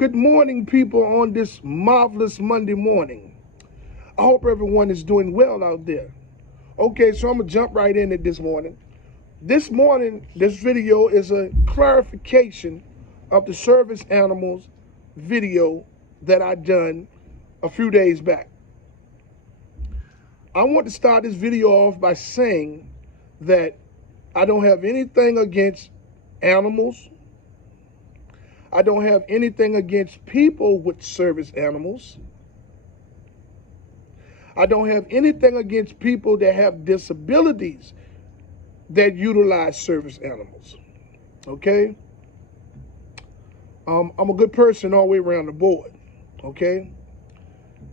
Good morning, people, on this marvelous Monday morning. I hope everyone is doing well out there. Okay, so I'm going to jump right in it this morning. This video is a clarification of the service animals video that I done a few days back. I want to start this video off by saying that I don't have anything against animals. I don't have anything against people with service animals. I don't have anything against people that have disabilities that utilize service animals. Okay? I'm a good person all the way around the board. Okay?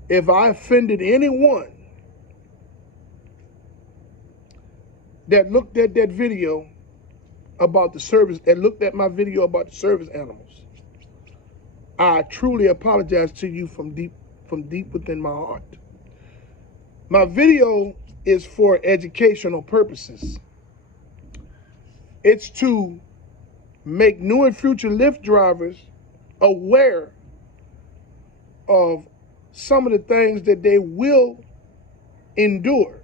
If I offended anyone that looked at that video about the service, that looked at my video about the service animals, I truly apologize to you from deep within my heart. My video is for educational purposes. It's to make new and future Lyft drivers aware of some of the things that they will endure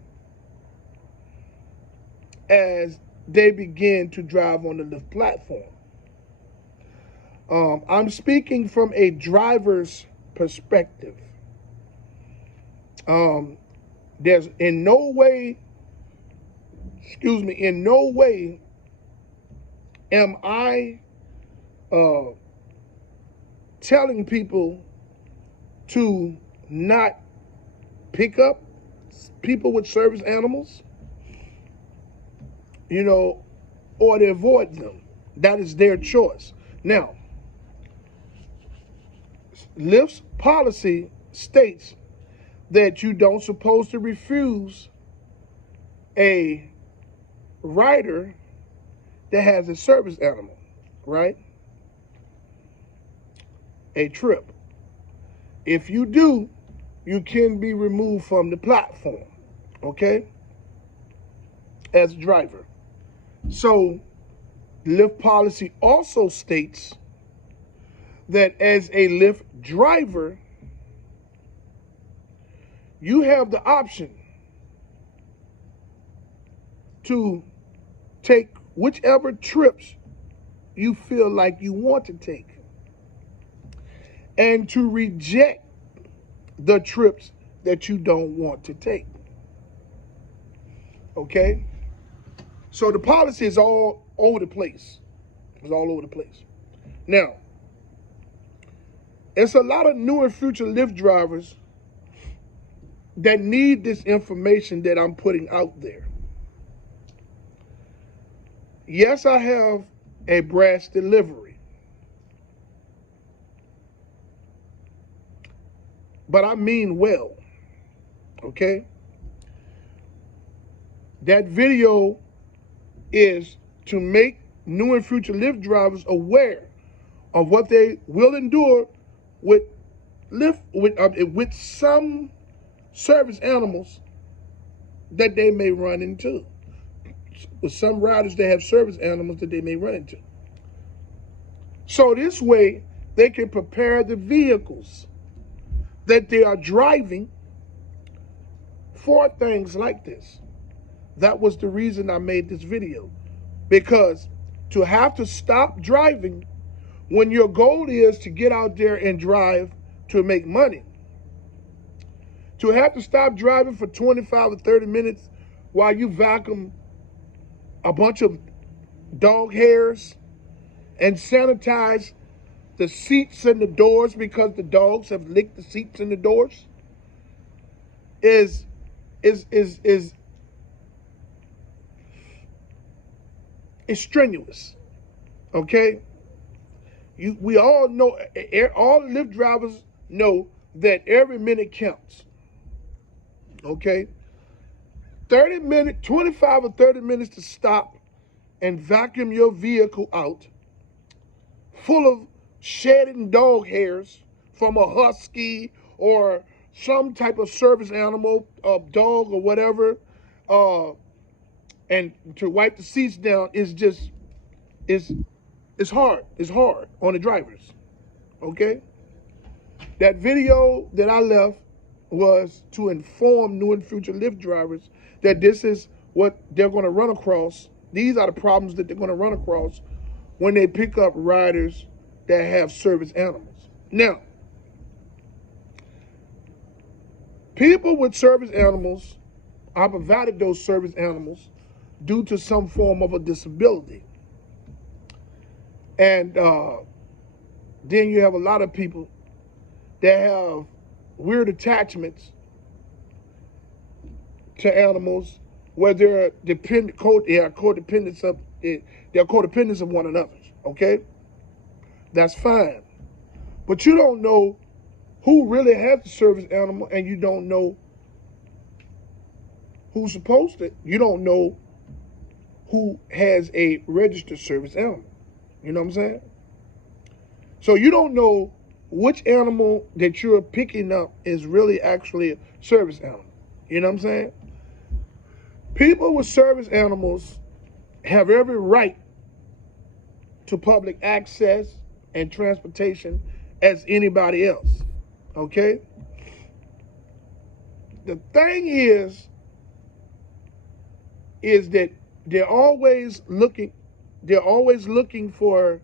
as they begin to drive on the Lyft platform. I'm speaking from a driver's perspective. There's in no way am I telling people to not pick up people with service animals, or to avoid them. That is their choice. Now, Lyft's policy states that you don't supposed to refuse a rider that has a service animal, right? A trip. If you do, you can be removed from the platform, okay? As a driver. So, Lyft policy also states that as a Lyft driver, you have the option to take whichever trips you feel like you want to take and to reject the trips that you don't want to take. Okay? So the policy is all over the place. It's all over the place. Now, it's a lot of new and future Lyft drivers that need this information that I'm putting out there. Yes, I have a brass delivery, but I mean well, okay? That video is to make new and future Lyft drivers aware of what they will endure with some service animals that they may run into. With some riders, they have service animals that they may run into. So this way, they can prepare the vehicles that they are driving for things like this. That was the reason I made this video. Because to have to stop driving when your goal is to get out there and drive to make money, to have to stop driving for 25 or 30 minutes while you vacuum a bunch of dog hairs and sanitize the seats and the doors because the dogs have licked the seats and the doors is strenuous. Okay? We all know, all Lyft drivers know that every minute counts. Okay? 25 or 30 minutes to stop and vacuum your vehicle out full of shedding dog hairs from a husky or some type of service animal, a dog or whatever, and to wipe the seats down is just, it's hard. It's hard on the drivers, okay? That video that I left was to inform new and future Lyft drivers that this is what they're going to run across. These are the problems that they're going to run across when they pick up riders that have service animals. Now, people with service animals are provided those service animals due to some form of a disability. And then you have a lot of people that have weird attachments to animals where they're codependents of one another, okay? That's fine. But you don't know who really has the service animal, and you don't know who's supposed to. You don't know who has a registered service animal. You know what I'm saying? So you don't know which animal that you're picking up is really actually a service animal. You know what I'm saying? People with service animals have every right to public access and transportation as anybody else. Okay? The thing is that they're always looking for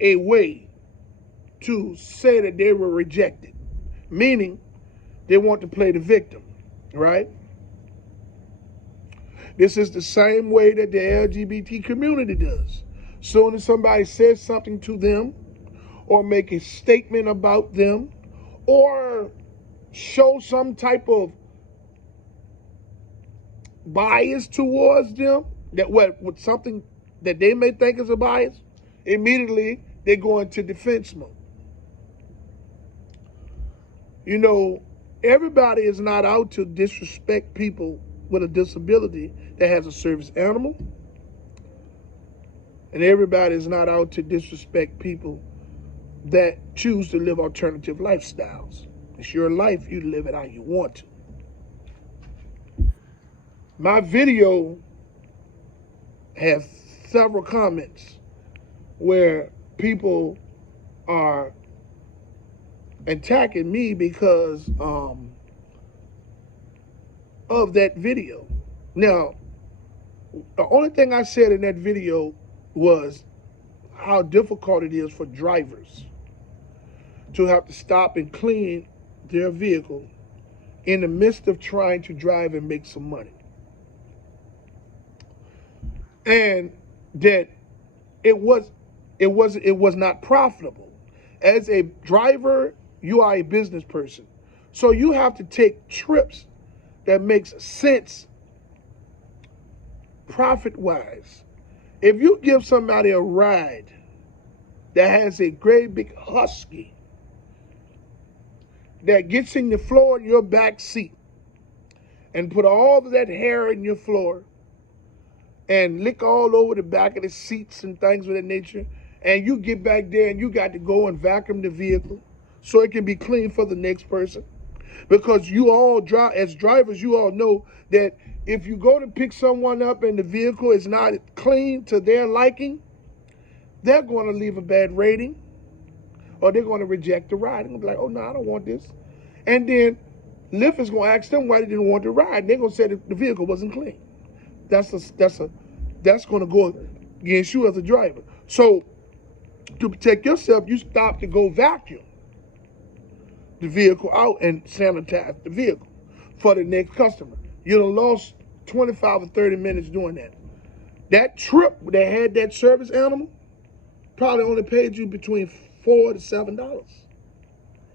a way to say that they were rejected, meaning they want to play the victim, right? This is the same way that the LGBT community does. Soon as somebody says something to them or make a statement about them or show some type of bias towards them, that with something that they may think is a bias, immediately they go into defense mode. You know, everybody is not out to disrespect people with a disability that has a service animal. And everybody is not out to disrespect people that choose to live alternative lifestyles. It's your life, you live it how you want to. My video has several comments where people are attacking me because of that video. Now, the only thing I said in that video was how difficult it is for drivers to have to stop and clean their vehicle in the midst of trying to drive and make some money. And that it was not profitable. As a driver, you are a business person. So you have to take trips that makes sense profit-wise. If you give somebody a ride that has a great big husky that gets in the floor in your back seat and put all of that hair in your floor and lick all over the back of the seats and things of that nature, and you get back there and you got to go and vacuum the vehicle so it can be clean for the next person. Because you all drive, as drivers, you all know that if you go to pick someone up and the vehicle is not clean to their liking, they're going to leave a bad rating or they're going to reject the ride. They're going to be like, oh, no, I don't want this. And then Lyft is going to ask them why they didn't want the ride. And they're going to say that the vehicle wasn't clean. That's going to go against you as a driver. So to protect yourself, you stop to go vacuum the vehicle out and sanitize the vehicle for the next customer. You done lost 25 or 30 minutes doing that. That trip that had that service animal probably only paid you between $4 to $7,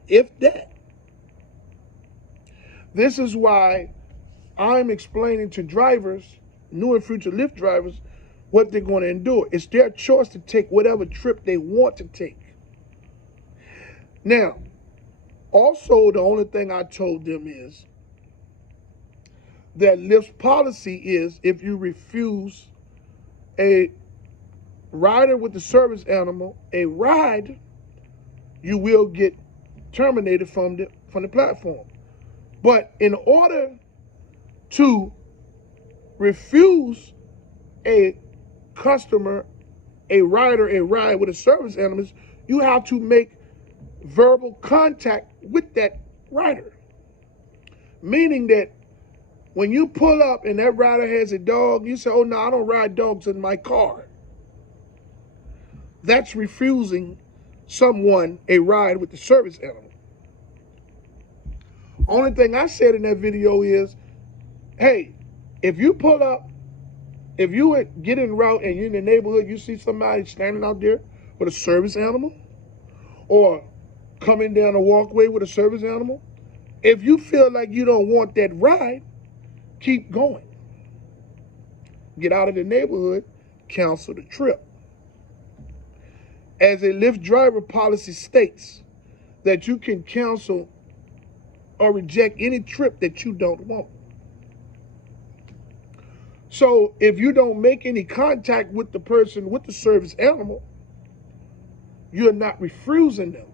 if that. This is why I'm explaining to drivers, new and future Lyft drivers, what they're going to endure. It's their choice to take whatever trip they want to take. Now, also, the only thing I told them is that Lyft's policy is if you refuse a rider with the service animal a ride, you will get terminated from the platform. But in order to refuse a customer, a rider, a ride with a service animal, you have to make verbal contact with that rider. Meaning that when you pull up and that rider has a dog, you say, oh no, I don't ride dogs in my car. That's refusing someone a ride with the service animal. Only thing I said in that video is, hey, if you pull up, if you get en route and you're in the neighborhood, you see somebody standing out there with a service animal or coming down a walkway with a service animal, if you feel like you don't want that ride, keep going. Get out of the neighborhood, cancel the trip. As a Lyft driver policy states that you can cancel or reject any trip that you don't want. So if you don't make any contact with the person with the service animal, you're not refusing them.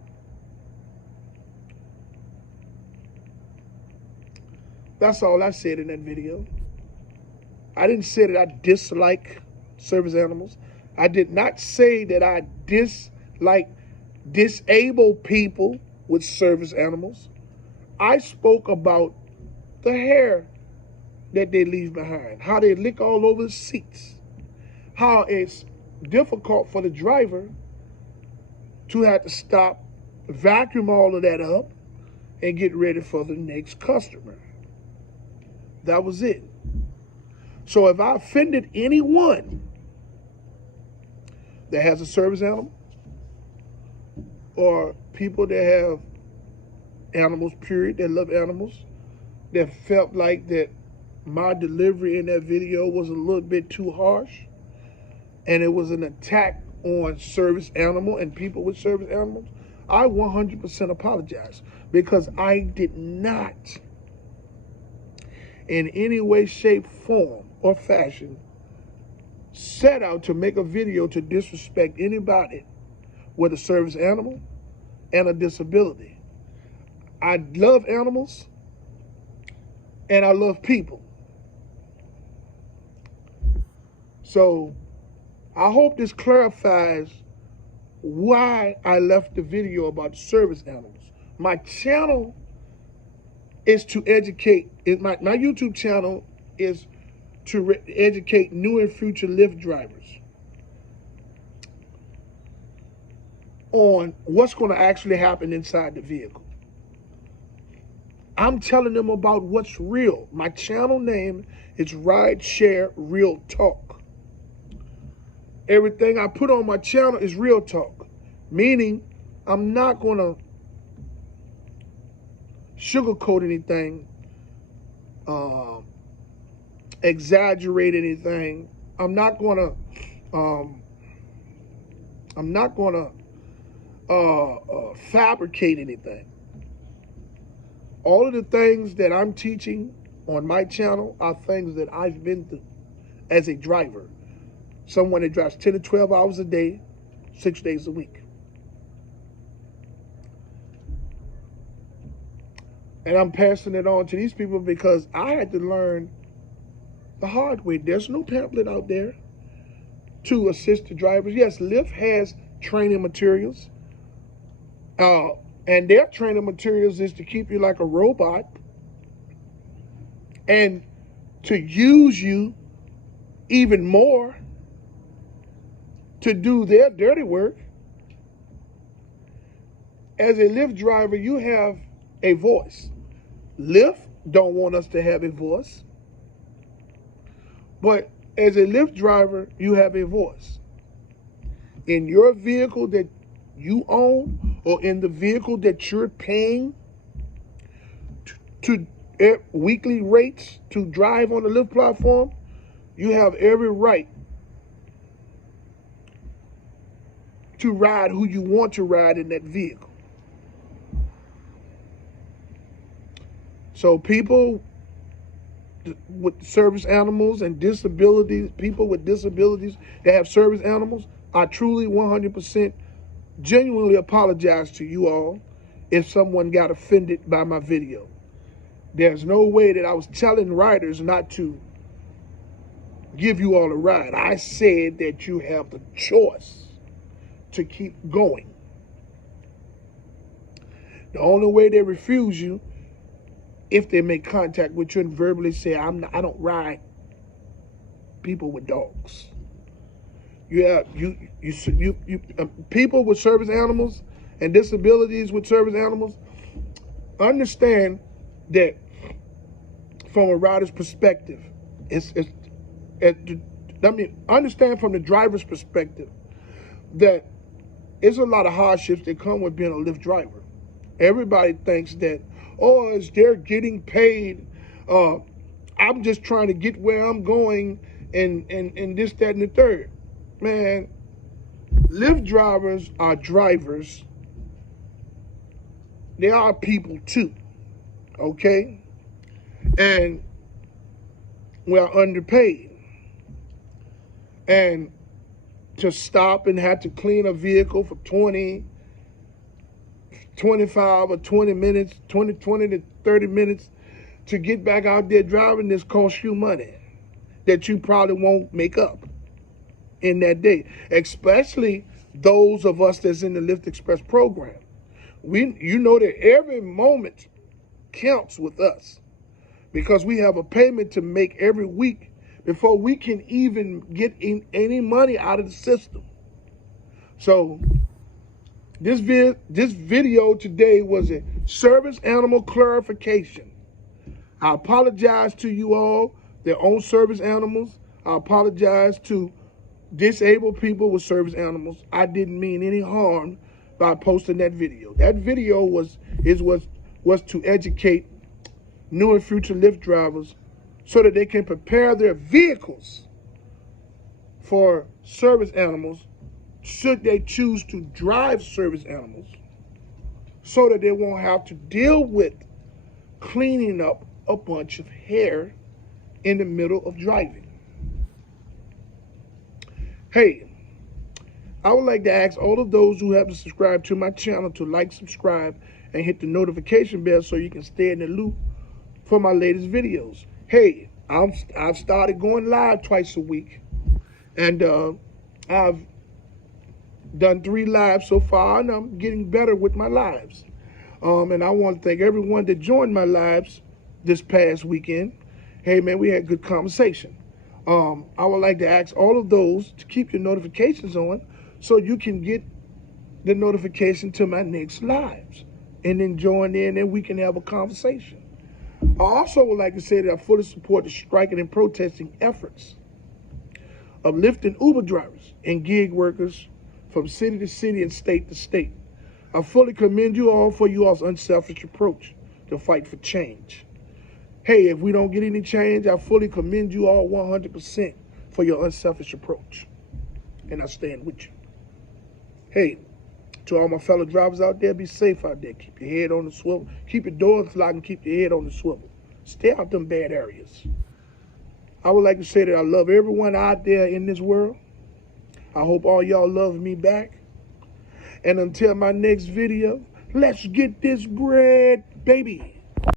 That's all I said in that video. I didn't say that I dislike service animals. I did not say that I dislike disabled people with service animals. I spoke about the hair that they leave behind, how they lick all over the seats, how it's difficult for the driver to have to stop, vacuum all of that up, and get ready for the next customer. That was it. So if I offended anyone that has a service animal or people that have animals, period, that love animals, that felt like that my delivery in that video was a little bit too harsh and it was an attack on service animal and people with service animals, I 100% apologize, because I did not in any way, shape, form, or fashion set out to make a video to disrespect anybody with a service animal and a disability. I love animals and I love people. So I hope this clarifies why I left the video about service animals. My channel is to educate, my YouTube channel is to educate new and future Lyft drivers on what's going to actually happen inside the vehicle. I'm telling them about what's real. My channel name is Rideshare RealTalk. Everything I put on my channel is RealTalk, meaning I'm not going to sugarcoat anything, exaggerate anything. I'm not going to fabricate anything. All of the things that I'm teaching on my channel are things that I've been through as a driver. Someone that drives 10 to 12 hours a day, 6 days a week. And I'm passing it on to these people because I had to learn the hard way. There's no pamphlet out there to assist the drivers. Yes, Lyft has training materials. And their training materials is to keep you like a robot and to use you even more to do their dirty work. As a Lyft driver, you have a voice. Lyft don't want us to have a voice. But as a Lyft driver, you have a voice. In your vehicle that you own or in the vehicle that you're paying to weekly rates to drive on the Lyft platform, you have every right to ride who you want to ride in that vehicle. So people with service animals and disabilities, people with disabilities that have service animals, I truly 100% genuinely apologize to you all if someone got offended by my video. There's no way that I was telling riders not to give you all a ride. I said that you have the choice to keep going. The only way they refuse you if they make contact with you and verbally say, I don't ride people with dogs. People with service animals and disabilities with service animals, understand that from a rider's perspective, understand from the driver's perspective that it's a lot of hardships that come with being a Lyft driver. Everybody thinks that, oh, as they're getting paid, I'm just trying to get where I'm going and this, that, and the third. Man, Lyft drivers are drivers. They are people too, okay? And we're underpaid. And to stop and have to clean a vehicle for 20, 25 or 20 minutes, 20 to 30 minutes to get back out there driving, this costs you money that you probably won't make up in that day, especially those of us that's in the Lyft Express program. You know that every moment counts with us because we have a payment to make every week before we can even get any money out of the system. So this video today was a service animal clarification. I apologize to you all that own service animals. I apologize to disabled people with service animals. I didn't mean any harm by posting that video. That video was to educate new and future Lyft drivers so that they can prepare their vehicles for service animals should they choose to drive service animals, so that they won't have to deal with cleaning up a bunch of hair in the middle of driving. Hey, I would like to ask all of those who haven't subscribed to my channel to like, subscribe, and hit the notification bell so you can stay in the loop for my latest videos. Hey, I've started going live twice a week, and I've done 3 lives so far, and I'm getting better with my lives. And I want to thank everyone that joined my lives this past weekend. Hey man, we had good conversation. I would like to ask all of those to keep your notifications on so you can get the notification to my next lives and then join in and we can have a conversation. I also would like to say that I fully support the striking and protesting efforts of Lyft and Uber drivers and gig workers from city to city and state to state. I fully commend you all for your unselfish approach to fight for change. Hey, if we don't get any change, I fully commend you all 100% for your unselfish approach. And I stand with you. Hey, to all my fellow drivers out there, be safe out there. Keep your head on the swivel. Keep your doors locked and keep your head on the swivel. Stay out them bad areas. I would like to say that I love everyone out there in this world. I hope all y'all love me back. And until my next video, let's get this bread, baby.